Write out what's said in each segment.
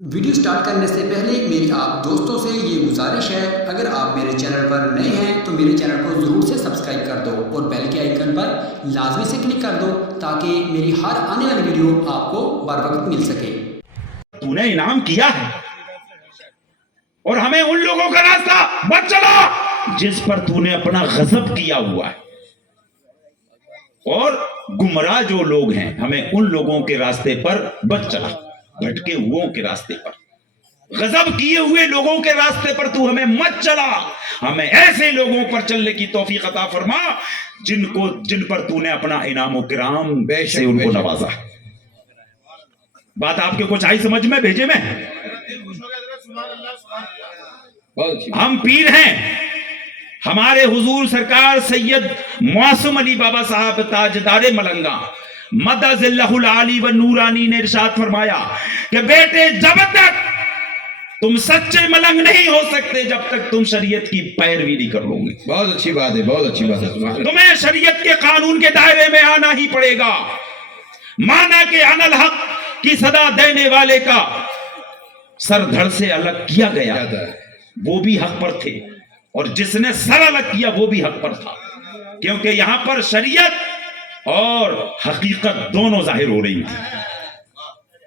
Video start کرنے سے پہلے میری آپ دوستوں سے یہ گزارش ہے، اگر آپ میرے چینل پر نئے ہیں تو میرے چینل کو ضرور سے سبسکرائب کر دو اور بیل کے آئیکن پر لازمی سے کلک کر دو تاکہ میری ہر آنے والی ویڈیو آپ کو بر وقت مل سکے۔ تو نے انعام کیا ہے اور ہمیں ان لوگوں کا راستہ مت چلا جس پر تو نے اپنا غضب کیا ہوا ہے، اور گمراہ جو لوگ ہیں ہمیں ان لوگوں کے راستے پر مت چلا، بھٹکے ہوئوں کے راستے پر، غضب کیے ہوئے لوگوں کے راستے پر تو ہمیں مت چلا، ہمیں ایسے لوگوں پر چلنے کی توفیق عطا فرما جن پر تو نے اپنا انعام و کرام سے ان کو نوازا۔ بات آپ کے کچھ آئی سمجھ میں؟ بھیجے میں ہم پیر ہیں، ہمارے حضور سرکار سید معصوم علی بابا صاحب تاجدار ملنگا مدد اللہ العالی و نورانی نے ارشاد فرمایا کہ بیٹے جب تک تم سچے ملنگ نہیں ہو سکتے جب تک تم شریعت کی پیروی نہیں کر لو گے۔ بہت اچھی بات ہے، بہت اچھی بات ہے۔ تمہیں شریعت کے قانون کے دائرے میں آنا ہی پڑے گا، مانا کہ ان الحق کی صدا دینے والے کا سر دھڑ سے الگ کیا گیا، وہ بھی حق پر تھے، اور جس نے سر الگ کیا وہ بھی حق پر تھا، کیونکہ یہاں پر شریعت اور حقیقت دونوں ظاہر ہو رہی تھی،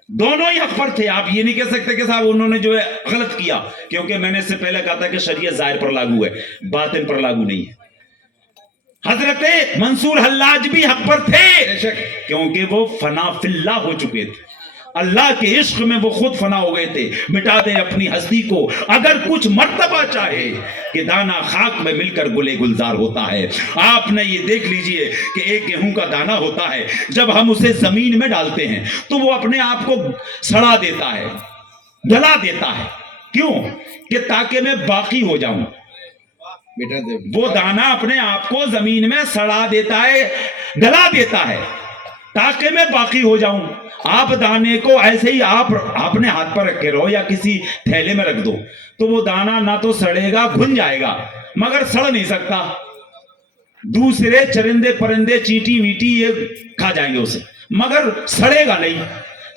دونوں ہی حق پر تھے۔ آپ یہ نہیں کہہ سکتے کہ صاحب انہوں نے جو ہے غلط کیا، کیونکہ میں نے اس سے پہلے کہا تھا کہ شریعت ظاہر پر لاگو ہے، باطن پر لاگو نہیں ہے۔ حضرت منصور حلاج بھی حق پر تھے، کیونکہ وہ فنا فی اللہ ہو چکے تھے، اللہ کے عشق میں وہ خود فنا ہو گئے تھے۔ مٹا دے اپنی ہستی کو اگر کچھ مرتبہ چاہے کہ دانا خاک میں مل کر گلے گلزار ہوتا ہے۔ آپ نے یہ دیکھ لیجئے کہ ایک گیہوں کا دانا ہوتا ہے، جب ہم اسے زمین میں ڈالتے ہیں تو وہ اپنے آپ کو سڑا دیتا ہے، گلا دیتا ہے، کیوں؟ کہ تاکہ میں باقی ہو جاؤں۔ وہ دانا اپنے آپ کو زمین میں سڑا دیتا ہے، گلا دیتا ہے تاکہ میں باقی ہو جاؤں۔ آپ دانے کو ایسے ہی آپ نے ہاتھ پر رکھے رہو یا کسی تھیلے میں رکھ دو تو وہ دانا نہ تو سڑے گا، گھن جائے گا، مگر سڑ نہیں سکتا۔ دوسرے چرندے پرندے چیٹی ویٹی یہ کھا جائیں گے اسے، مگر سڑے گا نہیں۔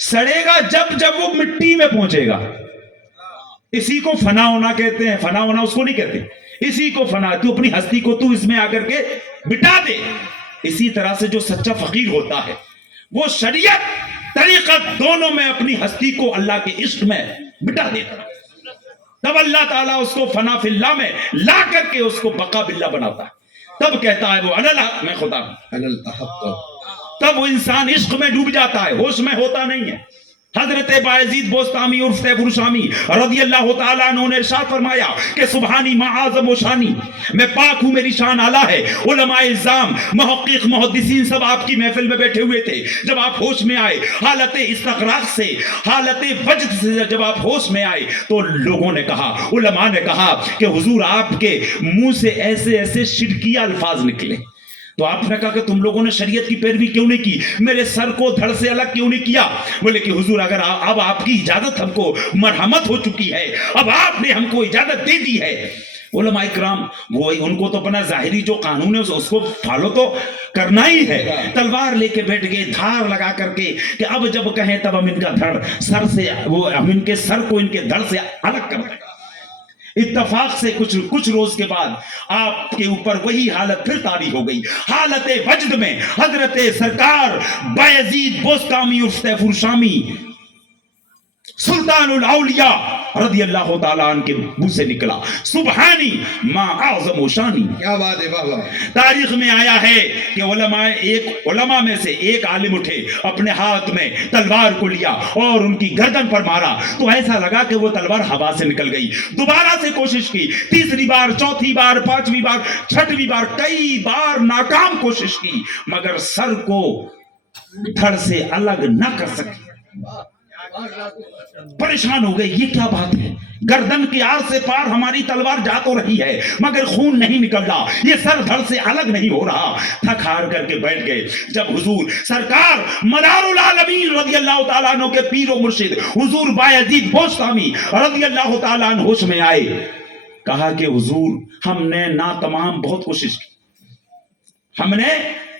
سڑے گا جب وہ مٹی میں پہنچے گا۔ اسی کو فنا ہونا کہتے ہیں، فنا ہونا اس کو نہیں کہتے، اسی کو فنا۔ تو اپنی ہستی کو تو اس میں آ کر کے بٹا دے۔ اسی طرح سے جو سچا فقیر ہوتا ہے وہ شریعت طریقت دونوں میں اپنی ہستی کو اللہ کے عشق میں بٹا دیتا، تب اللہ تعالیٰ اس کو فنا فی اللہ میں لا کر کے اس کو بقا باللہ بناتا ہے۔ تب کہتا ہے وہ انا الحق، میں خدا ہوں۔ تب وہ انسان عشق میں ڈوب جاتا ہے، ہوش میں ہوتا نہیں ہے۔ حضرت بایزید بوستامی عرف تیفور شامی رضی اللہ تعالیٰ عنہ نے ارشاد فرمایا کہ سبحانی معاذم و شانی، میں پاک ہوں، میری شان اعلیٰ ہے۔ علماء الزام، محقق، محدثین سب آپ کی محفل میں بیٹھے ہوئے تھے، جب آپ ہوش میں آئے حالت استغراق سے، حالت وجد سے جب آپ ہوش میں آئے تو لوگوں نے کہا، علماء نے کہا کہ حضور آپ کے منہ سے ایسے ایسے شرکیہ الفاظ نکلے۔ تو آپ نے کہا کہ تم لوگوں نے شریعت کی پیروی کیوں نہیں کی، میرے سر کو دھڑ سے الگ کیوں نہیں کیا؟ بولے کہ حضور اگر اب آپ کی اجازت، ہم کو مرحمت ہو چکی ہے، اب آپ نے ہم کو اجازت دے دی ہے۔ علماء اکرام وہ ان کو تو اپنا ظاہری جو قانون ہے اس کو فالو تو کرنا ہی ہے، تلوار لے کے بیٹھ گئے دھار لگا کر کے کہ اب جب کہیں تب ہم ان کا دھڑ سر سے، وہ ہم ان کے سر کو ان کے دھڑ سے الگ کر دیں۔ اتفاق سے کچھ روز کے بعد آپ کے اوپر وہی حالت پھر طاری ہو گئی۔ حالت وجد میں حضرت سرکار بایزید بوستامی عرف تیفور شامی سلطان الاولیاء رضی اللہ تعالیٰ عنہ کے منہ سے نکلا، سبحانی ما اعظم و شانی۔ کیا بات ہے، واہ واہ۔ تاریخ میں آیا ہے کہ علماء میں سے ایک عالم اٹھے، اپنے ہاتھ میں تلوار کو لیا اور ان کی گردن پر مارا تو ایسا لگا کہ وہ تلوار ہوا سے نکل گئی۔ دوبارہ سے کوشش کی، تیسری بار، چوتھی بار، پانچویں بار، چھٹویں بار، کئی بار ناکام کوشش کی، مگر سر کو دھڑ سے الگ نہ کر سکی۔ پریشان ہو گئے، یہ کیا بات ہے؟ گردن کی آر سے پار ہماری تلوار جا تو رہی ہے مگر خون نہیں نکل رہا، یہ سر دھڑ سے الگ نہیں ہو رہا۔ تھک ہار کر کے بیٹھ گئے۔ جب حضور سرکار مدار العالمین رضی اللہ تعالیٰ عنہ کے پیر و مرشد حضور بایزید بوستامی رضی اللہ تعالیٰ عنہ ہوش میں آئے، کہا کہ حضور ہم نے تمام بہت کوشش کی، ہم نے